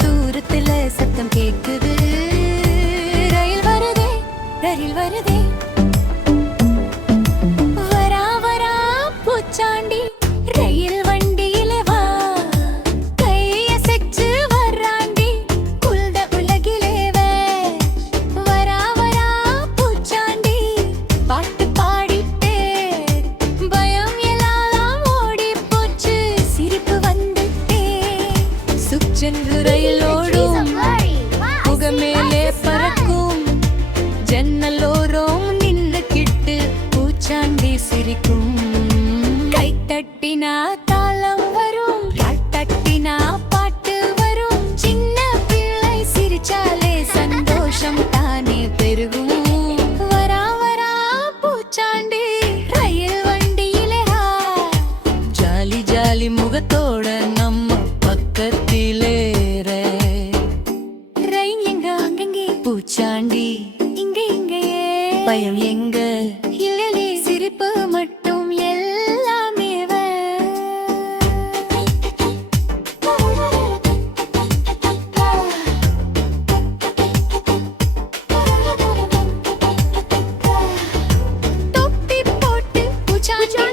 தூரத்துல சத்தம் கேக்குது. ரயில் வருதே, ரயில் வருதே. வரா வரா பூச்சாண்டி ரயில் வண்டியில வா. கையசைச்சு வர்றாண்டி குல்த உலகிலேவே. வரா வரா பூச்சாண்டி பாட்டு பாடிட்டே. பயம் எல்லாம் ஓடி போச்சு, சிரிப்பு வந்துட்டே. சுற்றென்று ரயிலோடும் முகமேலே பறக்கும். ஜன்னலோரம் நின்று கிட்டு பூச்சாண்டி சிரிக்கும். கை தட்டினா தாளம் வரும், தட்டினா பாட்டு வரும். சின்ன பிள்ளை சிரிச்சாலே சந்தோஷம் தானே பெருகும். வரா வரா பூச்சாண்டி ரயில் வண்டியிலே. ஜாலி ஜாலி முகத்தோட நம்ம பக்கத்திலே. ரயில் எங்க அங்கங்கே, பூச்சாண்டி இங்க இங்கேயே. பயம் எங்க இல்லலே, சிரிப்பு மட்டும் எல்லாமே. தொப்பி போட்டு பூச்சாண்டி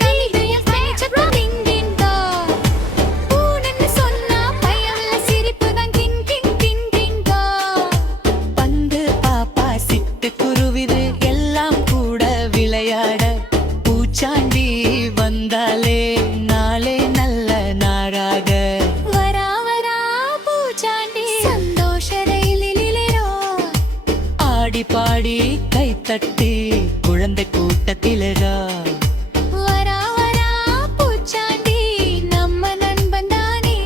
பூச்சாண்டி வந்தாலே நாளே நல்ல நாளாக. வரா வரா பூச்சாண்டி சந்தோஷ ரயிலிலேரோ. ஆடி பாடி கை தட்டி குழந்தை கூட்டத்திலரா. வரா வரா பூச்சாண்டி நம்ம நண்பன் தானே.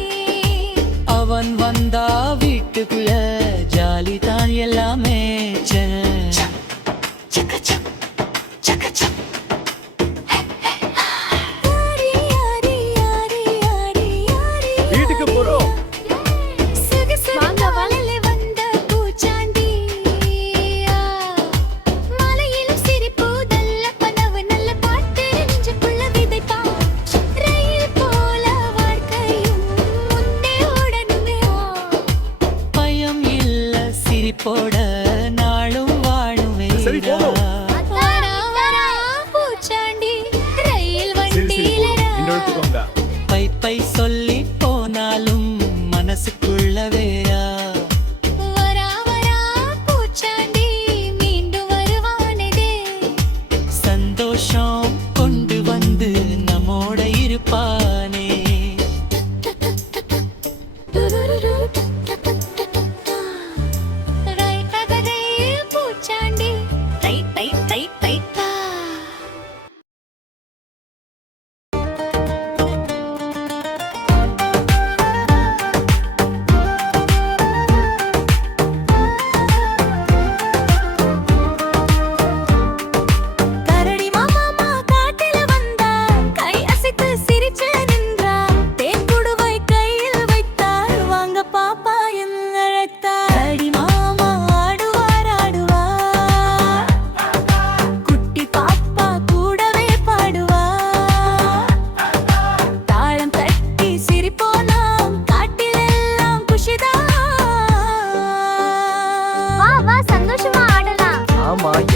அவன் வந்தா வீட்டுக்குள்ள ஜாலி தான் எல்லாமே. போட நாளும் வாழுமே. பூச்சாண்டி ரயில் வண்டியில. பை பை சொல்லி போனாலும் மனசுக்குள்ளவேயா. வரா வரா பூச்சாண்டி மீண்டும் வருவானே. சந்தோஷம் கொண்டு வந்து நம்மோட இருப்பானே.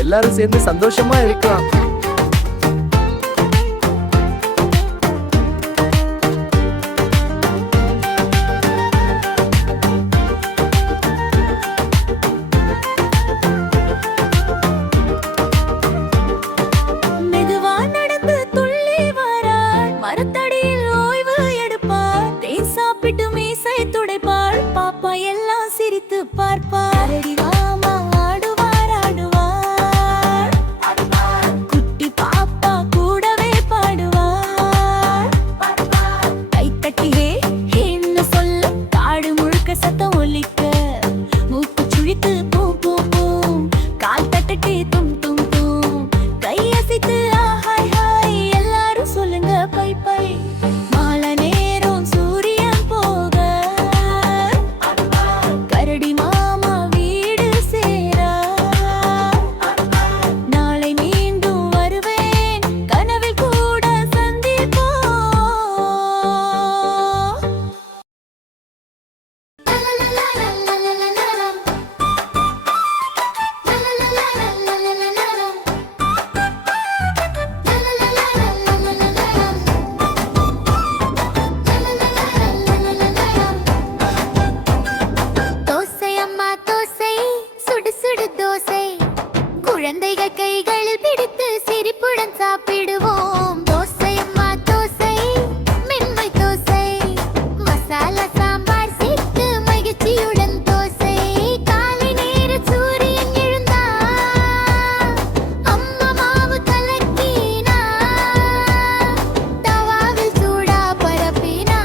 எல்லாரும் சேர்ந்து சந்தோஷமா இருக்கலாம். மெதுவா நடந்து துள்ளி வராள், மரத்தடியில் ஓய்வு எடுப்பாள். தேன் சாப்பிட்டு மீசை துடைப்பாள், பாப்பா எல்லாம் சிரித்து பார்ப்பாள். சாப்பிடுவோம். தோசையம்மா தோசை, மென்மை தோசை, மசாலா சாம்பார் சேர்த்து மகிழ்ச்சியுடன் தோசை. காலை நேர சூரியன் எழுந்தா அம்மா மாவு கலக்கினா, தவாவில் சூடா பரப்பினா,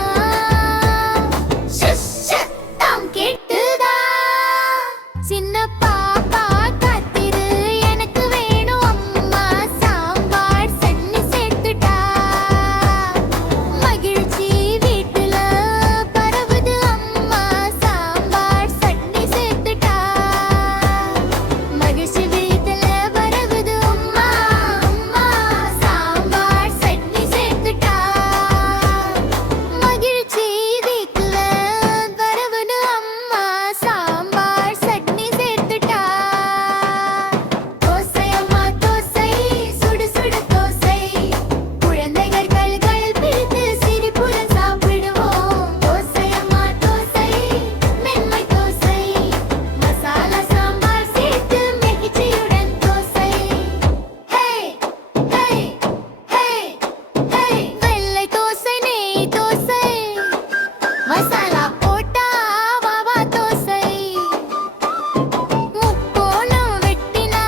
சத்தம் கேட்டுதா. சின்ன பாப்பா காத்திரு, எனக்கு வேணும் அம்மா சாம்பார் சட்னி சேர்த்துட்டா. மகிழ்ச்சி வீட்டுல பரவுது, அம்மா சாம்பார் சட்னி சேர்த்துட்டா. மகிழ்ச்சி வீட்டுல பரவுது, அம்மா அம்மா சாம்பார் சட்னி சேர்த்துட்டா. மகிழ்ச்சி வீட்டுல பரவுது, அம்மா சாம்பார் சட்னி சேர்த்துட்டா. தோசை அம்மா தோசை, சுடு சுடு தோசை, குழந்தைகள் கைகள் பிடித்து சிரிப்புடன் சாப்பிடுவோம். தோசை அம்மா தோசை, மென்மை தோசை, மசாலா சாம்பார் சேர்த்து மகிழ்ச்சியுடன் தோசை. ஹே ஹே ஹே ஹே. வெள்ளை தோசை, நெய் தோசை, மசாலா போட்டா வாவா தோசை. முக்கோணம் வெட்டினா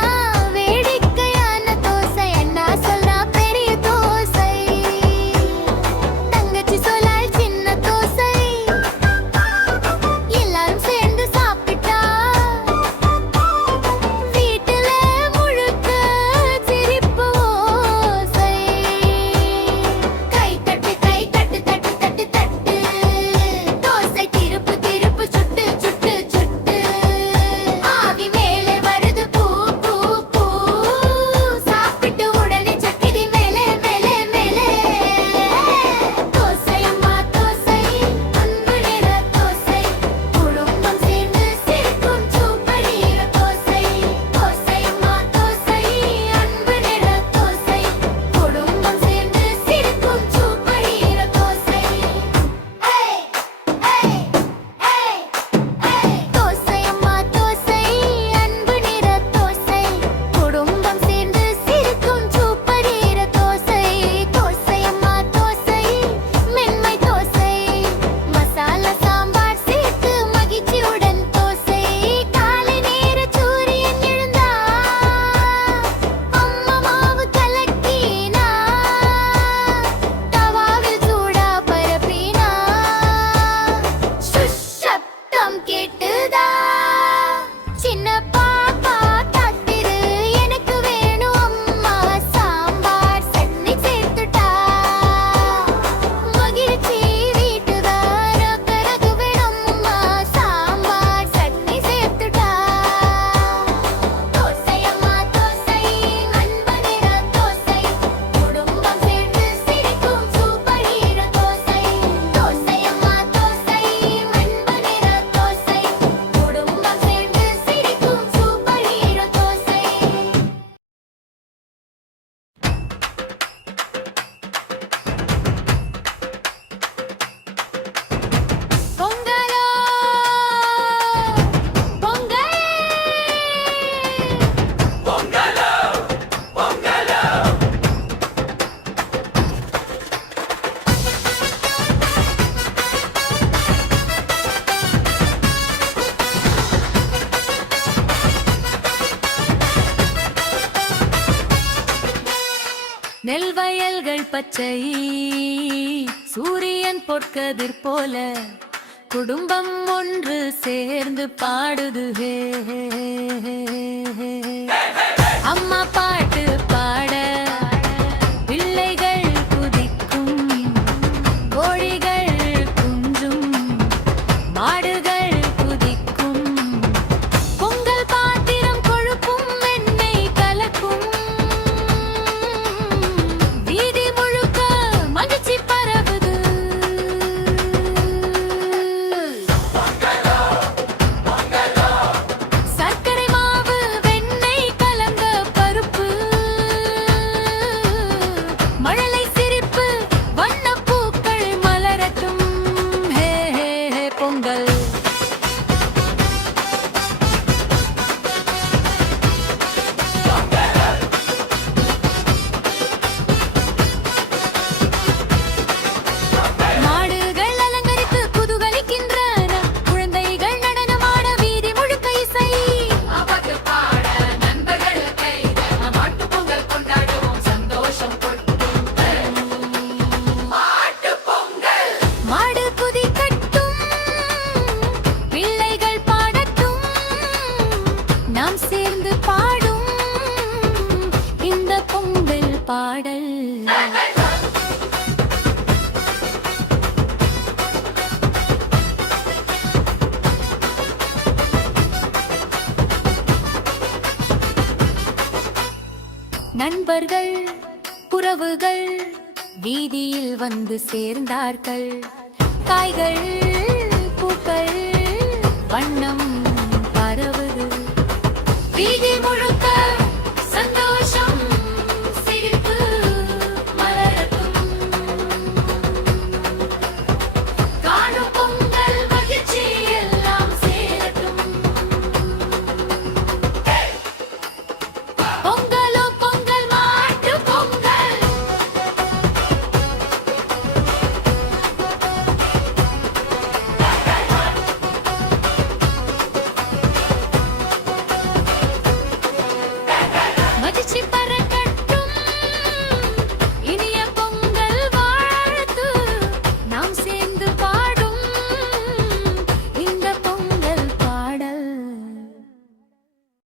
வேடிக்கையான தோசை, அண்ணா சொன்னா பெரிய தோசை, தங்கச்சி சொல்லால் சின்ன தோசை. எல்லாரும் சேர்ந்து சாப்பிட்டா வீட்டுல முழுக்க சிரிப்பு ஓசை. கை தட்டு தட்டு தட்டு தட்டு, தோசை திருப்பு திருப்பு சுட்டு சுட்டு சுட்டு. ஆவி மேலே வருது பூ பூ பூ, சாப்பிட்டு உடனே சக்கிரி மேலே மேலே மேலே. தோசை அம்மா தோசை, அன்பு நிற தோசை, குடும்பம் சேர்ந்து சிரிக்கும் சூப்பர் ஹீரோ தோசை. தோசை அம்மா தோசை, அன்பு நிற தோசை, குடும்பம் சேர்ந்து சிரிக்கும் சூப்பர் ஹீரோ தோசை. ஹே ஹே ஹே ஹே. தோசை அம்மா தோசை, அன்பு நிற தோசை, குடும்பம் சேர்ந்து சிரிக்கும் சூப்பர் ஹீரோ தோசை. தோசை அம்மா தோசை, மென்மை தோசை, மசாலா சாம்பார் சேர்த்து மகிழ்ச்சியுடன் தோசை. காலை நேர சூரியன் எழுந்தா அம்மா மாவு கலக்கினா, தவாவில் சூடா பரப்பினா, சத்தம் கேட்டுதா. சின்ன பாப்பா காத்திரு, எனக்கு வேணும் அம்மா சாம்பார் சட்னி சேர்த்துட்டா. மகிழ்ச்சி வீட்டு வர பிறகு வேணும் அம்மா சாம்பார் சட்னி சேர்த்துட்டா. தோசை அம்மா தோசை, அன்பு நிற தோசை, குடும்பம் சேர்ந்து சிரிக்கும் சூப்பர் ஹீரோ தோசை. தோசை அம்மா தோசை, அன்பு நிற தோசை, குடும்பம் சேர்ந்து சிரிக்கும் சூப்பர் ஹீரோ தோசை. பொங்கலோ பொங்கல், நெல் வயல்கள் பச்சை, சூரியன் பொற்கதிர் போல, குடும்பம் ஒன்று சேர்ந்து பாடுது. ஹே ஹே ஹே ஹே. அம்மா பாட்டு பாட பிள்ளைகள் குதிக்கும், கோழிகள் குஞ்சும், மாடுகள் குதிக்கும், பொங்கல் பாத்திரம் கொழுப்பும் வெண்ணெய் கலக்கும், வீதி முழுக்க மகிழ்ச்சி பரவுது. சர்க்கரை மாவு வெண்ணெய் கலந்த பருப்பு, மழலை சிரிப்பு வண்ணப்பூக்கள் மலரட்டும். ஹே ஹே ஹே பொங்கல். நண்பர்கள் உறவுகள் வீதியில் வந்து சேர்ந்தார்கள். காய்கள் பூக்கள் வண்ணம்